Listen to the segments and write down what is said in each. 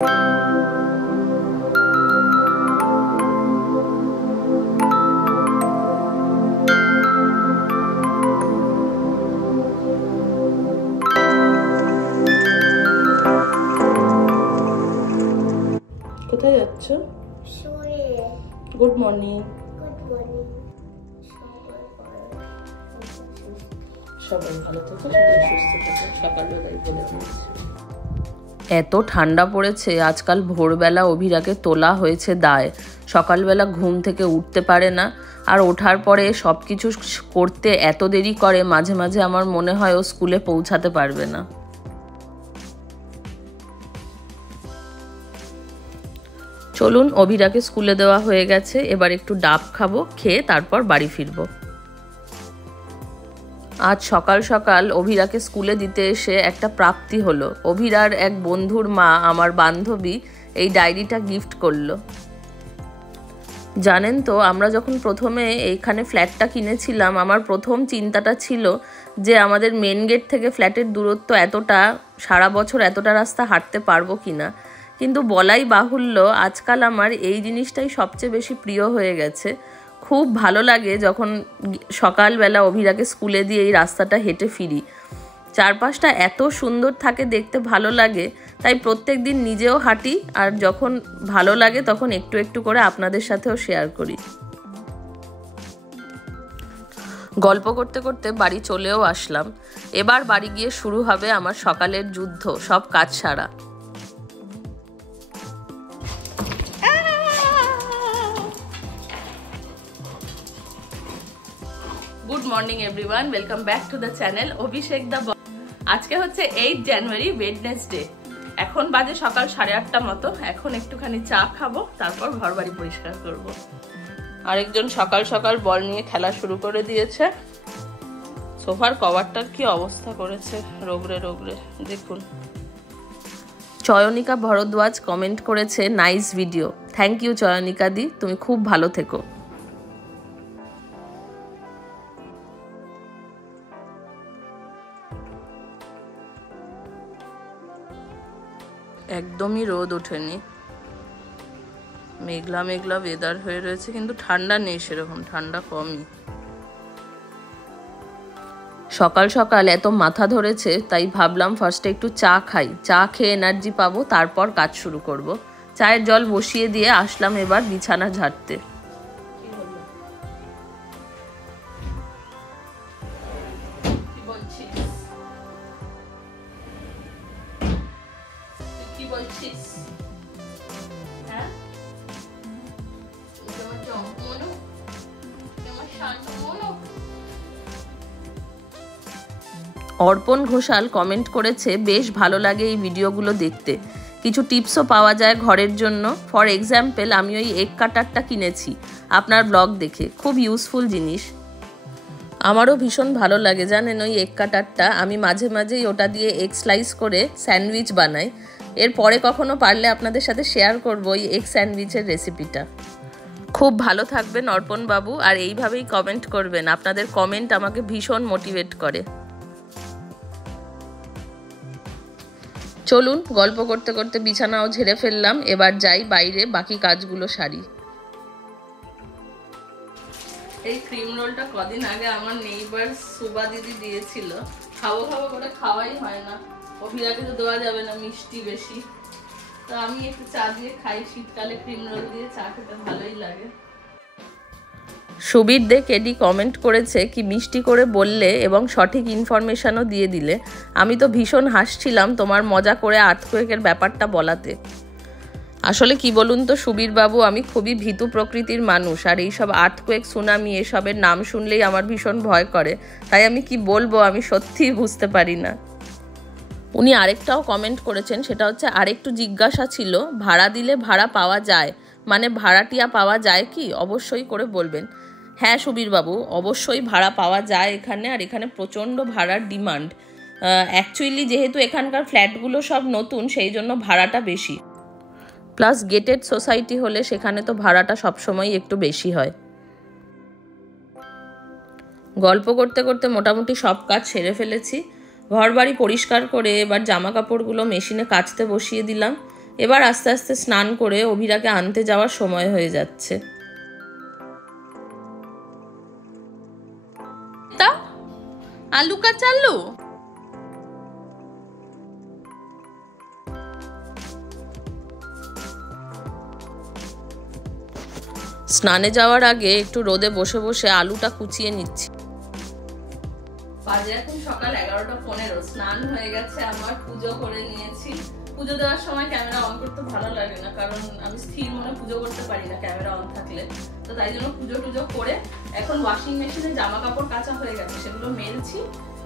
কোথায় যাচ্ছ? Good morning. সবাই ভালো থেকো, সবাই সুস্থ থেকো। সকালবেলায় বলে দিয়েছি। এত ঠান্ডা পড়েছে আজকাল, ভোরবেলা অভিরাকে তোলা হয়েছে দায়। সকালবেলা ঘুম থেকে উঠতে পারে না, আর ওঠার পরে সব কিছু করতে এত দেরি করে, মাঝে মাঝে আমার মনে হয় ও স্কুলে পৌঁছাতে পারবে না। চলুন, অভিরাকে স্কুলে দেওয়া হয়ে গেছে, এবার একটু ডাব খাবো, খেয়ে তারপর বাড়ি ফিরবো। আজ সকাল সকাল অভিরাকে স্কুলে দিতে এসে একটা প্রাপ্তি হলো। অভিরার এক বন্ধুর মা, আমার বান্ধবী, এই ডায়েরিটা গিফট করলো। জানেন তো, আমরা যখন প্রথমে এইখানে ফ্ল্যাটটা কিনেছিলাম, আমার প্রথম চিন্তাটা ছিল যে আমাদের মেন গেট থেকে ফ্ল্যাটের দূরত্ব এতটা, সারা বছর এতটা রাস্তা হাঁটতে পারবো কিনা। কিন্তু বলাই বাহুল্য, আজকাল আমার এই জিনিসটাই সবচেয়ে বেশি প্রিয় হয়ে গেছে। খুব ভালো লাগে যখন সকালবেলা অভিরাকে স্কুলে দিয়ে এই রাস্তাটা হেঁটে ফিরি। চারপাশটা এত সুন্দর থাকে, দেখতে ভালো লাগে, তাই প্রত্যেক দিন নিজেও হাঁটি, আর যখন ভালো লাগে তখন একটু একটু করে আপনাদের সাথেও শেয়ার করি। গল্প করতে করতে বাড়ি চলেও আসলাম। এবার বাড়ি গিয়ে শুরু হবে আমার সকালের যুদ্ধ, সব কাজ সারা। Good morning everyone, welcome back to the channel Abhishek da. আজকে হচ্ছে 8 জানুয়ারি, ওয়েডনেসডে। এখন বাজে সকাল 8:30 মতো। এখন একটুখানি চা খাবো, তারপর ঘর বাড়ি পরিষ্কার করব। আরেকজন সকাল সকাল বল নিয়ে খেলা শুরু করে দিয়েছে। সোফার কভারটার কি অবস্থা করেছে, রোগরে রোগরে দেখুন। চয়নিকা ভরদ্বাজ কমেন্ট করেছে, nice video. Thank you Chayanika di, তুমি খুব ভালো থেকো। একদমই রোদ ওঠেনি, মেঘলা মেঘলা ওয়েদার হয়ে রয়েছে, কিন্তু ঠান্ডা নেই সেরকম, ঠান্ডা কমই। সকাল সকাল এত মাথা ধরেছে, তাই ভাবলাম ফার্স্টে একটু চা খাই, চা খেয়ে এনার্জি পাবো, তারপর কাজ শুরু করব। চায়ের জল বসিয়ে দিয়ে আসলাম এবার বিছানা ঝাড়তে। অর্পণ ঘোষাল কমেন্ট করেছে, বেশ ভালো লাগে এই ভিডিওগুলো দেখতে, কিছু টিপসও পাওয়া যায় ঘরের জন্য। ফর এক্সাম্পল, আমি ওই এগ কাটারটা কিনেছি আপনার ব্লগ দেখে, খুব ইউজফুল জিনিস। আমারও ভীষণ ভালো লাগে জানেন ওই এগ কাটারটা। আমি মাঝে মাঝেই ওটা দিয়ে এগ স্লাইস করে স্যান্ডউইচ বানাই। এরপরে কখনো পারলে আপনাদের সাথে শেয়ার করবো ওই এগ স্যান্ডউইচের রেসিপিটা। খুব ভালো থাকবেন অর্পণ বাবু, আর এইভাবেই কমেন্ট করবেন, আপনাদের কমেন্ট আমাকে ভীষণ মোটিভেট করে। চলুন, গল্প করতে করতে বিছানাও ঝেড়ে ফেললাম, এবার যাই বাইরে বাকি কাজগুলো সারি। এই ক্রিম রোলটা কদিন আগে আমার নেইবার সুবা দিদি দিয়েছিল, খাবো খাবো করে খাওয়াই হয় না। অভিরাকে তো দেওয়া যাবে না, মিষ্টি বেশি, তো আমি একটু চা দিয়ে খাই। শীতকালে ক্রিম রোল দিয়ে চা খেতে ভালোই লাগে। সুবীর দে কেডি কমেন্ট করেছে, কি মিষ্টি করে বললে এবং সঠিক ইনফরমেশনও দিয়ে দিলে। আমি তো ভীষণ হাসছিলাম তোমার মজা করে আর্থকোয়েকের ব্যাপারটা বলাতে। আসলে কি বলুন তো সুবীর বাবু, আমি খুবই ভীতু প্রকৃতির মানুষ, আর এইসব আর্থকোয়েক, সুনামি এসবের নাম শুনলেই আমার ভীষণ ভয় করে, তাই আমি কি বলবো আমি সত্যিই বুঝতে পারি না। উনি আরেকটাও কমেন্ট করেছেন, সেটা হচ্ছে আরেকটু জিজ্ঞাসা ছিল, ভাড়া দিলে ভাড়া পাওয়া যায়, মানে ভাড়াটিয়া পাওয়া যায় কি, অবশ্যই করে বলবেন। হ্যাঁ সুবীর বাবু, অবশ্যই ভাড়া পাওয়া যায় এখানে, আর এখানে প্রচণ্ড ভাড়ার ডিমান্ড। অ্যাকচুয়ালি যেহেতু এখানকার ফ্ল্যাটগুলো সব নতুন, সেই জন্য ভাড়াটা বেশি। প্লাস গেটেড সোসাইটি হলে সেখানে তো ভাড়াটা সবসময় একটু বেশি হয়। গল্প করতে করতে মোটামুটি সব কাজ সেরে ফেলেছি। ঘর বাড়ি পরিষ্কার করে এবার জামা কাপড়গুলো মেশিনে কাচতে বসিয়ে দিলাম। এবার আস্তে আস্তে স্নান করে অভিরাকে আনতে যাওয়ার সময় হয়ে যাচ্ছে। তা আলু কাচালু স্নানে যাওয়ার আগে একটু রোদে বসে বসে আলুটা কুচিয়ে নিচ্ছি। বাজে এখন সকাল 11:15, স্নান হয়ে গেছে আমার, পুজো করে নিয়েছি। পুজো দেওয়ার সময় ক্যামেরা অন করতে ভালো লাগে না, কারণ আমি স্থির মনে পুজো করতে পারি না ক্যামেরা অন থাকলে। তো তাই জন্য পুজো টুজো করে এখন ওয়াশিং মেশিনে জামা কাপড় কাচা হয়ে গেছে, সেগুলো মেলছি।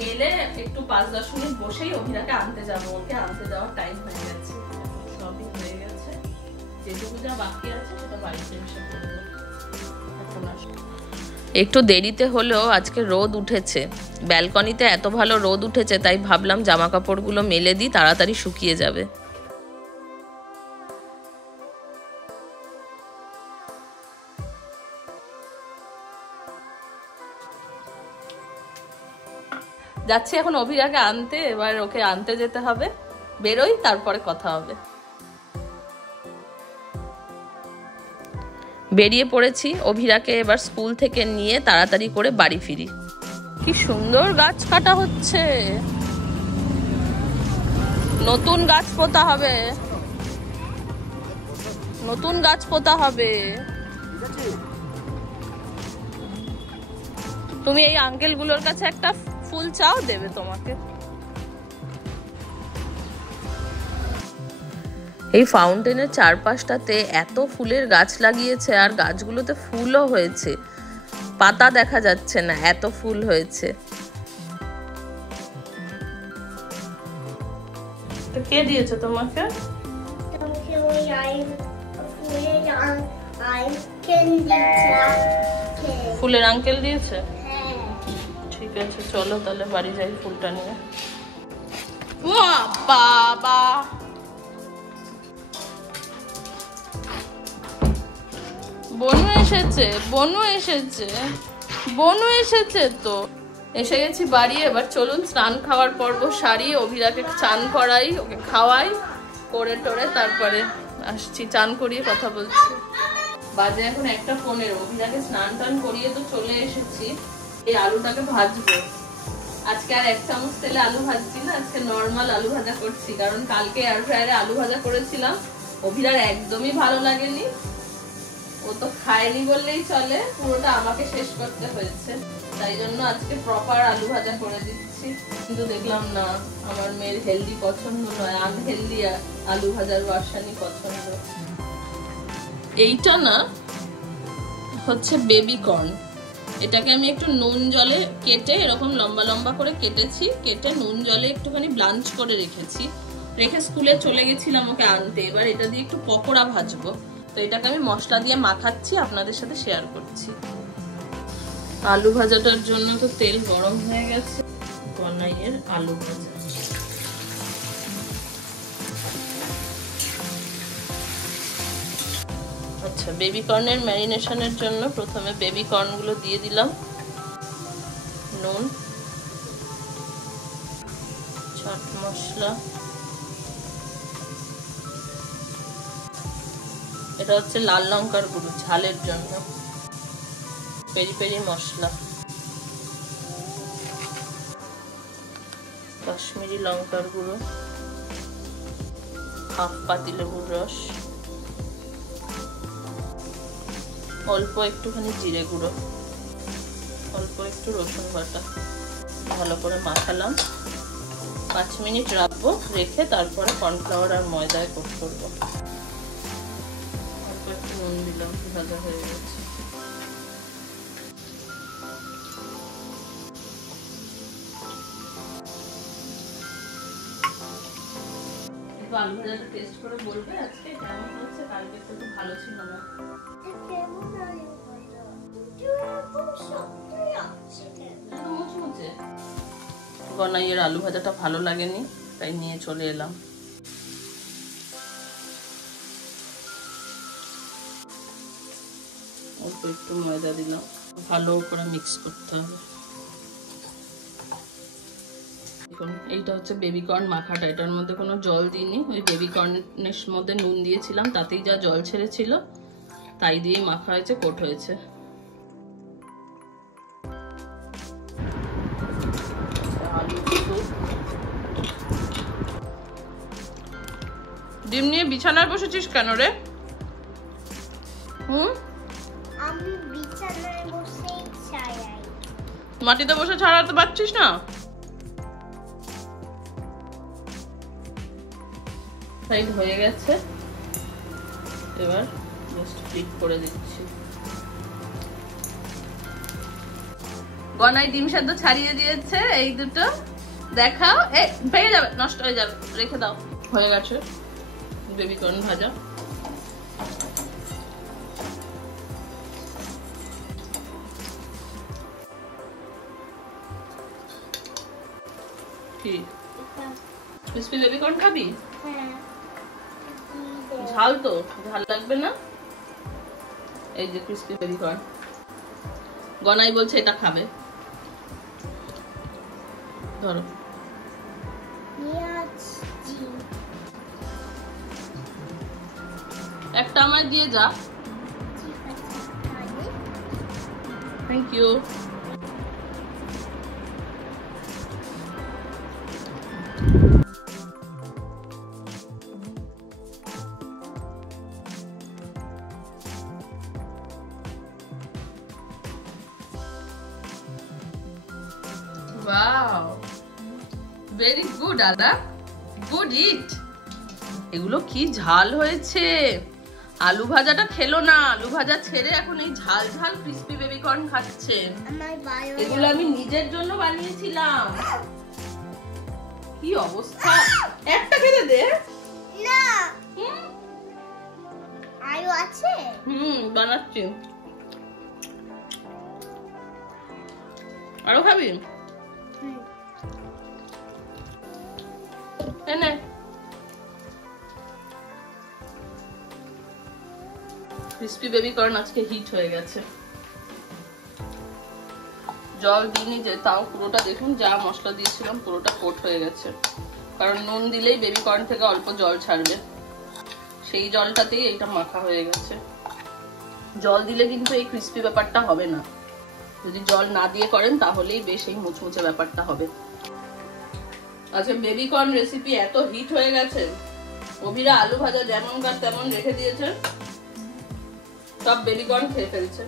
মেলে একটু 5-10 মিনিট বসেই অভিরাকে আনতে যাবো, ওকে আনতে যাওয়ার টাইম হয়ে গেছে। সবই হয়ে গেছে, যেটুকু যা বাকি আছে সেটা বাড়িতে এসে করবো। একটু দেরিতে হলেও আজকে রোদ উঠেছে, ব্যালকনিতে এত ভালো রোদ উঠেছে, তাই ভাবলাম জামা কাপড়গুলো মেলে দিই, তাড়াতাড়ি শুকিয়ে যাবে। যাচ্ছি এখন অভিরাকে আনতে, এবার ওকে আনতে যেতে হবে, বেরোই তারপরে কথা হবে। বেরিয়ে পড়েছি, অভিরাকে এবার স্কুল থেকে নিয়ে তাড়াতাড়ি করে বাড়ি ফিরি। কি সুন্দর গাছ কাটা হচ্ছে, নতুন গাছ পোতা হবে, নতুন গাছ পোতা হবে। তুমি এই আঙ্কেল গুলোর কাছে একটা ফুল চাও, দেবে তোমাকে। এই ফাউন্টেনের চারপাশটাতে এত ফুলের গাছ লাগিয়েছে, আর গাছগুলোতে ফুলও হয়েছে, পাতা দেখা যাচ্ছে না, এত ফুল হয়েছে। কে দিয়েছে তোমাকে? ফুলের আঙ্কেল দিয়েছে? ঠিক আছে, চলো তাহলে বাড়ি যাই ফুলটা নিয়ে। বাবা, বনু এসেছে, বনু এসেছে, বনু এসেছে। তো এসে গেছি বাড়ি। এবার চলুন স্নান খাওয়ার পর্ব সারি, অভিরাকে চান করাই, ওকে খাওয়াই, করে টোরে তারপরে আসছি, চান করিয়ে কথা বলছি। বাজে এখন 1:15, অভিরাকে স্নান টান করিয়ে তো চলে এসেছি। এই আলুটাকে ভাজবো। আজকে আর 1 চামচ তেলে আলু ভাজছি না, আজকে নর্মাল আলু ভাজা করছি, কারণ কালকে এয়ার ফ্রায়ারে আলু ভাজা করেছিলাম, অভিরার একদমই ভালো লাগেনি। ও তো খায়নি বললেই চলে, পুরোটা আমাকে শেষ করতে হয়েছে, তাই জন্য আজকে প্রপার আলু ভাজা করে দিচ্ছি। কিন্তু দেখলাম না, আমার মেয়ের হেলদি পছন্দ নয়, আনহেলদি আলু ভাজার ভার্সানই পছন্দ। এইটা না হচ্ছে বেবি কর্ন, এটাকে আমি একটু নুন জলে কেটে এরকম লম্বা লম্বা করে কেটেছি, কেটে নুন জলে একটুখানি ব্লাঞ্চ করে রেখেছি, রেখে স্কুলে চলে গেছিলাম ওকে আনতে। এবার এটা দিয়ে একটু পকোড়া ভাজবো, তো এটাকে আমি মশলা দিয়ে মাখাচ্ছি, আপনাদের সাথে শেয়ার করছি। আলু ভাজাটার জন্য তো তেল গরম হয়ে গেছে, কড়াইয়ের আলু ভাজা। আচ্ছা, বেবি কর্নের ম্যারিনেশনের জন্য প্রথমে বেবি কর্নগুলো দিয়ে দিলাম, নুন, চাট মশলা, এটা হচ্ছে লাল লঙ্কার গুঁড়ো ঝালের জন্য, পেরি পেরি মশলা, কাশ্মীরি লঙ্কার গুঁড়ো, হাফ পাতিলেবুর রস, অল্প একটুখানি জিরে গুঁড়ো, অল্প একটু রসুন বাটা, ভালো করে মাখালাম। 5 মিনিট রাখবো, রেখে তারপরে কর্নফ্লাওয়ার আর ময়দায় কোট করবো। অল্প একটু নুন দিলাম, ভাজা হয়ে গেছে। আলু ভাজাটা টেস্ট করে বলবে আজকে কেমন হচ্ছে, কালকে তো ভালো ছিল না। গনাইয়ের আলু ভাজাটা ভালো লাগেনি, তাই নিয়ে চলে এলাম। অল্প একটু ময়দা দিলাম, ভালো করে মিক্স করতে হবে। এইটা হচ্ছে বেবিকর্ন মাখাটা, এটার মধ্যে কোনো জল দিইনি, ওই বেবিকর্নের মধ্যে নুন দিয়েছিলাম, তাতেই যা জল ছেড়েছিল তাই দিয়েই মাখা হয়েছে, কোট হয়েছে। ডিম নিয়ে বিছানায় বসেছিস কেন রে? আমি বিছানায় বসে ছাড়াই। মাটিতে বসে ছাড়াতে পারছিস না? সাইড হয়ে গেছে, এবার জাস্ট ফ্লিপ করে দিচ্ছি। গনাই ডিম সেদ্ধ ছাড়িয়ে দিয়েছে, এই দুটো দেখাও। ভেঙে যাবে, নষ্ট হয়ে যাবে, রেখে দাও। হয়ে গেছে বেবিকর্ন ভাজা। কি ক্রিসপি বেবিকর্ন খাবি? হ্যাঁ। ঝাল তো, ঝাল লাগবে না? এই যে ক্রিসপি বেবিকর্ন, গনাই বলছে এটা খাবে। ধরো। একটা আমায় দিয়ে যা। Thank you. Wow, very good দাদা, good eat। এগুলো কি ঝাল হয়েছে! আলু ভাজাটা খেলো না, আলু ভাজা ছেড়ে এখন এই ঝাল ঝাল ক্রিসপি বেবিকর্ন খাচ্ছে। এগুলো আমি নিজের জন্য বানিয়েছিলাম। কি অবস্থা! একটা খেতে দে না। আরো আছে? বানাচ্ছি। আরো খাবি? এনে ক্রিসপি বেবিকর্ন আজকে হিট হয়ে গেছে। জল দিইনি যে, তাও পুরোটা দেখুন, যা মশলা দিয়েছিলাম পুরোটা কোট হয়ে গেছে। কারণ নুন দিলেই বেবিকর্ন থেকে অল্প জল ছাড়বে, সেই জলটাতেই এইটা মাখা হয়ে গেছে। জল দিলে কিন্তু এই ক্রিসপি ব্যাপারটা হবে না, যদি জল না দিয়ে করেন তাহলেই বেশ এই মুচমুচে ব্যাপারটা হবে। আচ্ছা, বেবিকর্ন রেসিপি এত হিট হয়ে গেছে, অভিরা আলু ভাজা যেমনকার তেমন রেখে দিয়েছে, সব বেবিকর্ন খেয়ে ফেলছে।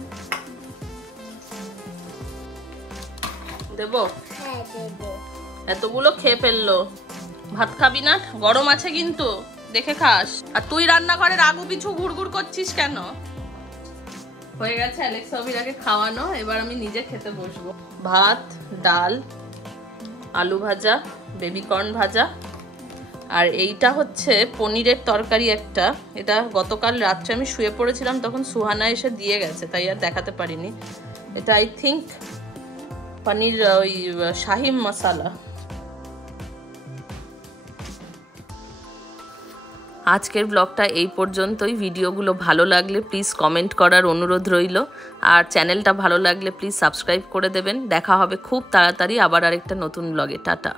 দেবো? হ্যাঁ দেবো। এতগুলো খেয়ে ফেললো। ভাত খাবি না? গরম আছে কিন্তু, দেখে খাস। আর তুই রান্নাঘরের আগু পিছু ঘুরঘুর করছিস কেন? হয়ে গেছে অ্যালেক্সা অভিরাকে খাওয়ানো, এবার আমি নিজে খেতে বসবো। ভাত, ডাল, আলু ভাজা, বেবিকর্ন ভাজা, আর এইটা হচ্ছে পনিরের তরকারি একটা। এটা গতকাল রাত্রে আমি শুয়ে পড়েছিলাম, তখন সুহানা এসে দিয়ে গেছে, তাই আর দেখাতে পারিনি। এটা আই থিঙ্ক পনির, ওই শাহি মশালা। আজকের ব্লগটা এই পর্যন্তই। ভিডিওগুলো ভালো লাগলে প্লিজ কমেন্ট করার অনুরোধ রইল, আর চ্যানেলটা ভালো লাগলে প্লিজ সাবস্ক্রাইব করে দেবেন। দেখা হবে খুব তাড়াতাড়ি আবার আরেকটা নতুন ব্লগে। টাটা।